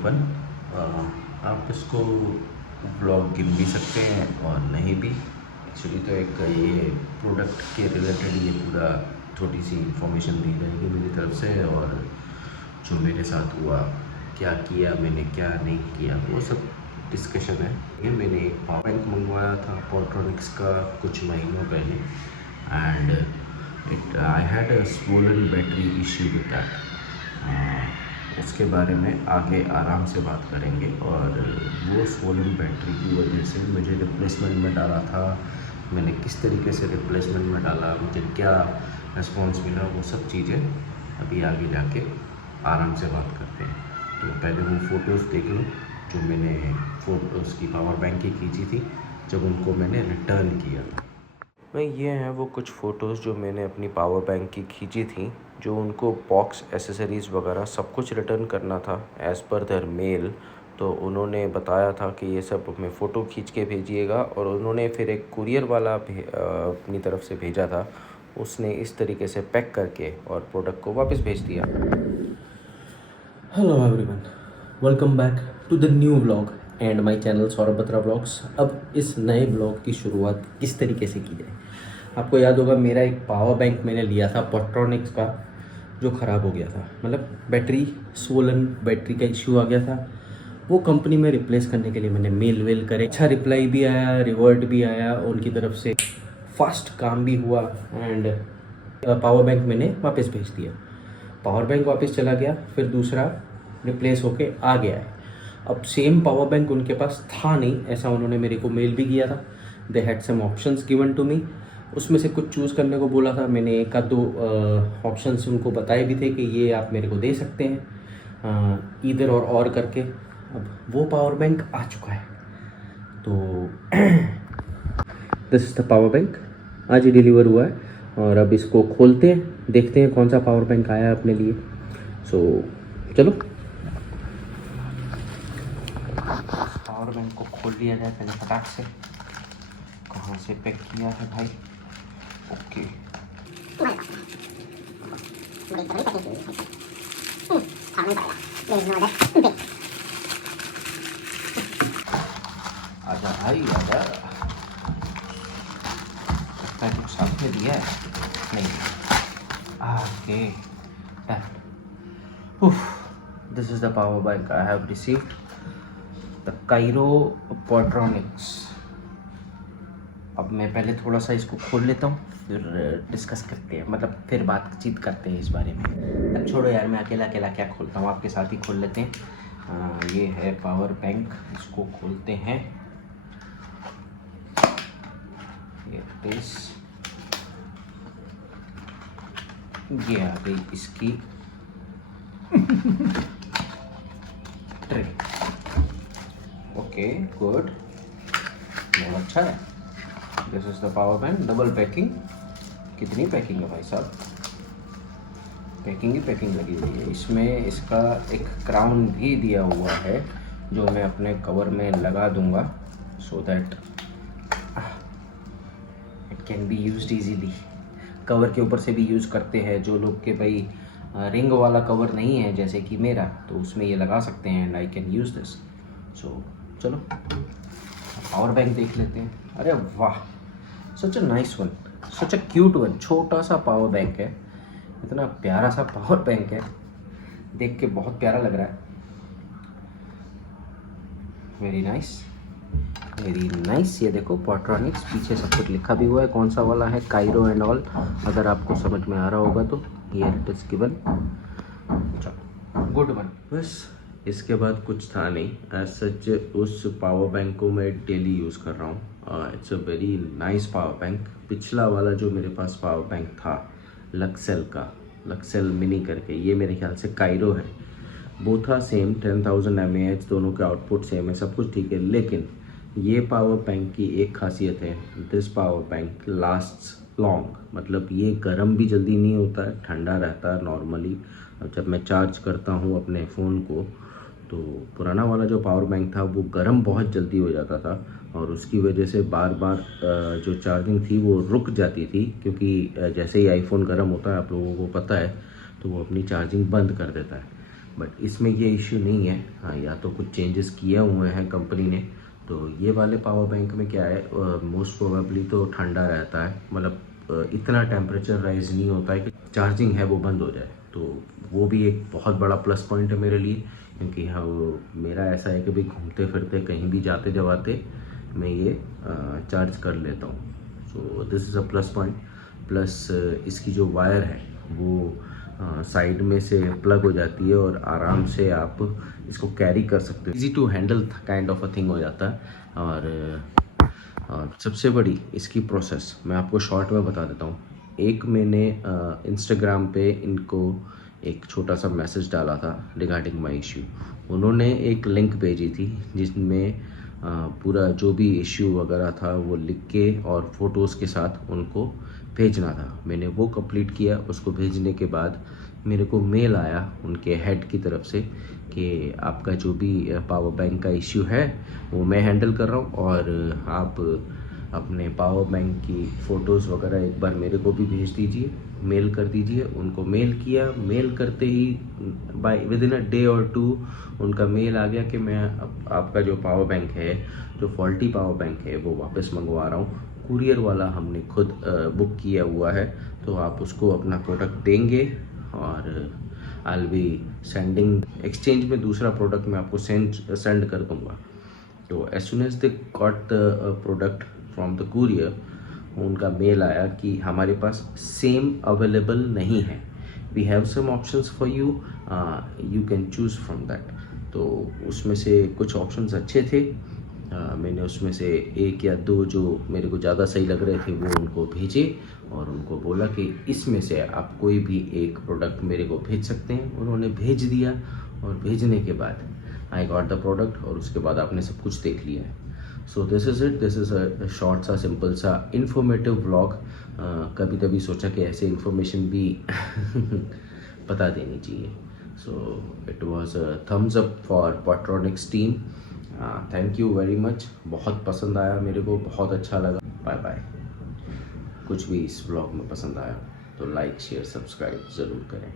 Everyone. आप इसको blog गिन भी सकते हैं और नहीं भी। एक्चुअली तो एक ये प्रोडक्ट के रिलेटेड ये पूरा थोड़ी सी इंफॉर्मेशन दी जाएगी मेरी तरफ से, और जो मेरे साथ हुआ, क्या किया मैंने, क्या नहीं किया, वो सब डिस्कशन है। ये मैंने एक पावर बैंक मंगवाया था पॉट्रॉनिक्स का कुछ महीनों पहले, and I had a swollen battery issue with that. उसके बारे में आगे आराम से बात करेंगे। और वो स्वोलन बैटरी की वजह से मुझे रिप्लेसमेंट में डाला था, मैंने किस तरीके से रिप्लेसमेंट में डाला, मुझे क्या रिस्पॉन्स मिला, वो सब चीज़ें अभी आगे जाके आराम से बात करते हैं। तो पहले वो फ़ोटोज़ देख लो जो मैंने फ़ोटोज़ की पावर बैंक की खींची थी जब उनको मैंने रिटर्न किया। भाई ये हैं वो कुछ फ़ोटोज़ जो मैंने अपनी पावर बैंक की खींची थी, जो उनको बॉक्स एसेसरीज़ वगैरह सब कुछ रिटर्न करना था एज़ पर देयर मेल। तो उन्होंने बताया था कि ये सब में फ़ोटो खींच के भेजिएगा, और उन्होंने फिर एक कुरियर वाला अपनी तरफ से भेजा था, उसने इस तरीके से पैक करके और प्रोडक्ट को वापस भेज दिया। Hello everyone, welcome back to the new vlog and my channel Saurabh Batra vlogs. अब इस नए ब्लॉग की शुरुआत किस तरीके से की जाए। आपको याद होगा मेरा एक पावर बैंक मैंने लिया था पॉट्रॉनिक्स का, जो ख़राब हो गया था, मतलब बैटरी स्वोलन बैटरी का इश्यू आ गया था। वो कंपनी में रिप्लेस करने के लिए मैंने मेल वेल करे, अच्छा रिप्लाई भी आया, रिवर्ट भी आया उनकी तरफ से, फास्ट काम भी हुआ, एंड पावर बैंक मैंने वापस भेज दिया। पावर बैंक वापस चला गया, फिर दूसरा रिप्लेस होके आ गया है। अब सेम पावर बैंक उनके पास था नहीं, ऐसा उन्होंने मेरे को मेल भी किया था। They had some options given to me, उसमें से कुछ चूज़ करने को बोला था। मैंने एक आध दो ऑप्शंस उनको बताए भी थे कि ये आप मेरे को दे सकते हैं इधर और करके। अब वो पावर बैंक आ चुका है, तो this is the power bank, आज ही डिलीवर हुआ है। और अब इसको खोलते हैं, देखते हैं कौन सा पावर बैंक आया है अपने लिए। सो चलो पावर बैंक को खोल लिया जाए पहले फटाक से। कहाँ से पैक किया है भाई? ओके, आजा भाई आजा। लगता है कुछ साथ में दिया है, नहीं। Okay, this is the power bank I have received, the Kyro Portronics. अब मैं पहले थोड़ा सा इसको खोल लेता हूँ, फिर डिस्कस करते हैं, मतलब फिर बातचीत करते हैं इस बारे में। अब छोड़ो यार, मैं अकेला अकेला क्या खोलता हूँ, आपके साथ ही खोल लेते हैं। ये है पावर बैंक, इसको खोलते हैं। ये आ गई इसकी ट्रे। ओके गुड, बहुत अच्छा है। This is the power bank, double packing. कितनी पैकिंग है भाई साहब, पैकिंग ही पैकिंग लगी हुई है इसमें। इसका एक क्राउन भी दिया हुआ है जो मैं अपने कवर में लगा दूंगा, so that it can be used easily. Cover के ऊपर से भी यूज़ करते हैं जो लोग के भाई रिंग वाला कवर नहीं है जैसे कि मेरा, तो उसमें ये लगा सकते हैं, and I can use this. So चलो पावर बैंक देख लेते हैं। अरे वाह, such a nice one, such a cute one. छोटा सा पावर बैंक है, इतना प्यारा सा पावर बैंक है, देख के बहुत प्यारा लग रहा है। Very nice, very nice. ये देखो पॉट्रॉनिक्स, पीछे सब कुछ लिखा भी हुआ है कौन सा वाला है, काइरो एंड ऑल। अगर आपको समझ में आ रहा होगा तो हियर इट इज गिवन। चलो गुड वन। बस इसके बाद कुछ था नहीं एज सच। उस पावर बैंक को मैं डेली यूज़ कर रहा हूँ। It's a very nice power bank. पिछला वाला जो मेरे पास पावर बैंक था लक्सेल का, लक्सेल मिनी करके, ये मेरे ख्याल से काइरो है। वो था सेम 10,000 mAh, दोनों के आउटपुट सेम है, सब कुछ ठीक है। लेकिन ये पावर बैंक की एक खासियत है, this power bank lasts long, मतलब ये गर्म भी जल्दी नहीं होता है, ठंडा रहता है नॉर्मली। जब मैं चार्ज करता हूँ अपने फ़ोन को, तो पुराना वाला जो पावर बैंक था वो गर्म बहुत जल्दी हो जाता था, और उसकी वजह से बार बार जो चार्जिंग थी वो रुक जाती थी, क्योंकि जैसे ही आईफोन गर्म होता है, आप लोगों को पता है, तो वो अपनी चार्जिंग बंद कर देता है। बट इसमें ये इश्यू नहीं है। हाँ, या तो कुछ चेंजेस किए हुए हैं कंपनी ने। तो ये वाले पावर बैंक में क्या है, मोस्ट प्रोबेबली तो ठंडा रहता है, मतलब इतना टेम्परेचर राइज नहीं होता है कि चार्जिंग है वो बंद हो जाए। तो वो भी एक बहुत बड़ा प्लस पॉइंट है मेरे लिए, क्योंकि हाँ मेरा ऐसा है कि भाई घूमते फिरते कहीं भी जाते जवाते मैं ये चार्ज कर लेता हूँ। So this is a plus point. Plus इसकी जो वायर है वो साइड में से प्लग हो जाती है और आराम से आप इसको कैरी कर सकते हो, easy to handle kind of a thing हो जाता है। और सबसे बड़ी इसकी प्रोसेस मैं आपको शॉर्ट में बता देता हूँ। एक मैंने इंस्टाग्राम पे इनको एक छोटा सा मैसेज डाला था रिगार्डिंग माई इश्यू। उन्होंने एक लिंक भेजी थी जिसमें पूरा जो भी इश्यू वगैरह था वो लिख के और फोटोज़ के साथ उनको भेजना था। मैंने वो कंप्लीट किया। उसको भेजने के बाद मेरे को मेल आया उनके हेड की तरफ से कि आपका जो भी पावर बैंक का इश्यू है वो मैं हैंडल कर रहा हूँ, और आप अपने पावर बैंक की फ़ोटोज़ वगैरह एक बार मेरे को भी भेज दीजिए, मेल कर दीजिए। उनको मेल किया, मेल करते ही by within a day और 2 उनका मेल आ गया कि मैं आपका जो पावर बैंक है, जो फॉल्टी पावर बैंक है, वो वापस मंगवा रहा हूँ। कुरियर वाला हमने खुद बुक किया हुआ है, तो आप उसको अपना प्रोडक्ट देंगे और आई बी सेंडिंग एक्सचेंज में दूसरा प्रोडक्ट मैं आपको सेंड कर दूँगा। तो as soon as they got the product from the courier, उनका मेल आया कि हमारे पास सेम अवेलेबल नहीं है, we have some options for you, you can choose from that. तो उसमें से कुछ ऑप्शंस अच्छे थे। मैंने उसमें से 1 या 2 जो मेरे को ज़्यादा सही लग रहे थे वो उनको भेजे और उनको बोला कि इसमें से आप कोई भी एक प्रोडक्ट मेरे को भेज सकते हैं। उन्होंने भेज दिया और भेजने के बाद आई गॉट द प्रोडक्ट और उसके बाद आपने सब कुछ देख लिया है। So this is it, this is a short सा सिंपल सा इन्फॉर्मेटिव व्लॉग। कभी कभी सोचा कि ऐसे इन्फॉर्मेशन भी बता देनी चाहिए। So it was a thumbs up for Portronics team. Thank you very much. बहुत पसंद आया मेरे को, बहुत अच्छा लगा। Bye bye. कुछ भी इस व्लॉग में पसंद आया तो लाइक शेयर सब्सक्राइब ज़रूर करें।